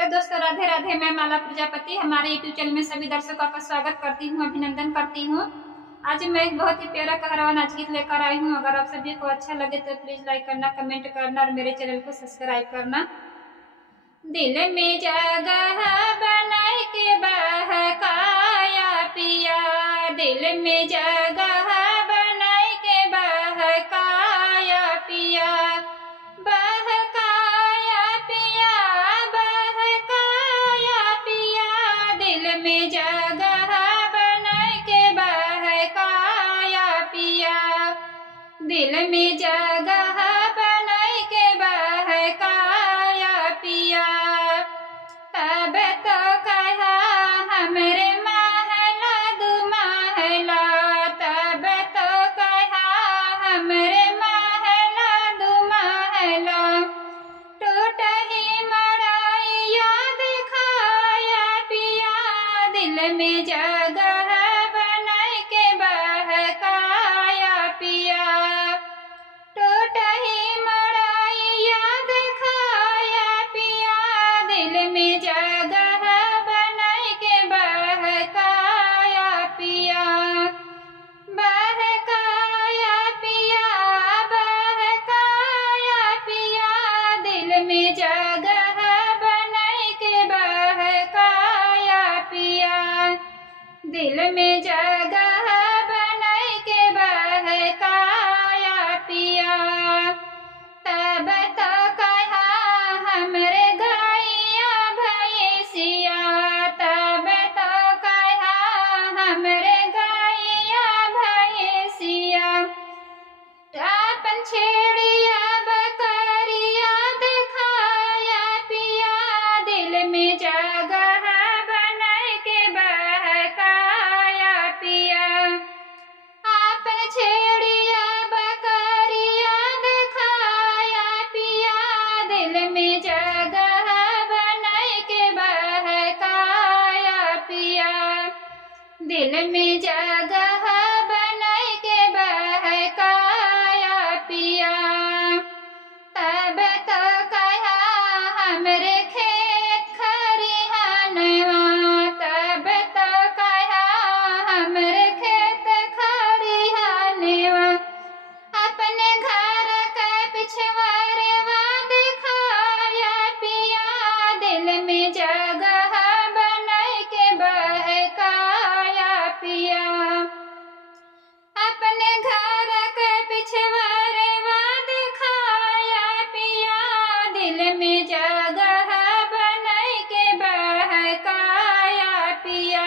Hello दोस्तों, राधे राधे। मैं माला प्रजापति हमारे यूट्यूब चैनल में सभी दर्शकों का स्वागत करती हूँ, अभिनंदन करती हूँ। आज मैं एक बहुत ही प्यारा कहरवा नाच गीत लेकर आई हूँ। अगर आप सभी को अच्छा लगे तो प्लीज लाइक करना, कमेंट करना और मेरे चैनल को सब्सक्राइब करना। दिल में जगह बनाए के बहकाया पिया, दिल में जगह बनाए के बहकाया पिया, बहकाया पिया, बहकाया पिया, दिल में जगह बनाए के बहकाया पिया, दिल में जगह बनाए के बहकाया पिया। तब तो कहा हमरे महला दू महला, तब तो कहा हमरे महला दू महला, टूट ही मड़ाइया दिखाया पिया, दिल में जगह बनाए के बहकाया पिया, टूट ही मड़ाइया दिखाया पिया, दिल में जगह बनाए के बहकाया पिया, बहकाया पिया, बहकाया पिया, दिल में जगह बनाए के बहकाया पिया, दिल में जगह बनाए के बहकाया पिया। तब तो कहा हमरे गैया भैंसिया, तब तो कहा हमरे गैया भैंसिया, अपन छेड़िया बकरिया दिखाया पिया, दिल में जगह बनाए के बहकाया पिया, अपन छेड़िया बकरिया दिखाया पिया, दिल में जगह बनाए के बहकाया पिया, दिल में जगह बनाए के बहकाया पिया। तब तो कहा हमरे खेत खरिहानवा, तब तो कहा हमरे खेत खरिहानवा, अपने घर का पिछवाड़वा दिखाया पिया, दिल में जगह बनाए के बहकाया पिया, अपने घर का पिछवाड़वा दिखाया पिया, दिल में जगह बनाए के बहकाया पिया,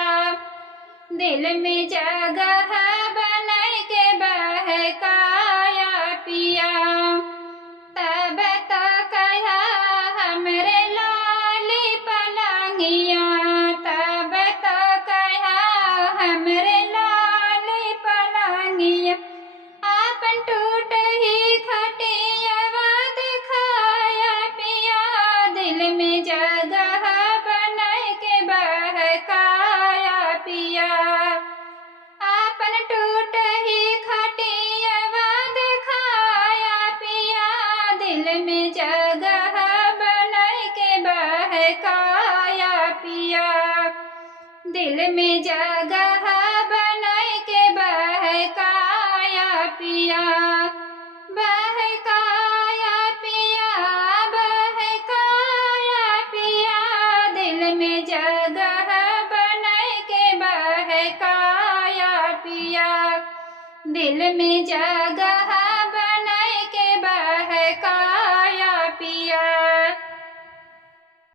दिल में जगह बनाए के बहकाया पिया। तब तो कहा हमरे लाली पलंगिया, तब तो कहा हमरे लाली पलंगिया, आपन टूट ही खटियावा दिखाया पिया, दिल में जगह बनाए के बहकाया पिया, आपन टूट ही खटियावा दिखाया पिया, दिल में जगह बनाए के बहकाया पिया, दिल में जगह बनाए के बहकाया पिया, बहकाया पिया, बहकाया पिया, दिल में जगह बनाए के बहकाया पिया, दिल में जगह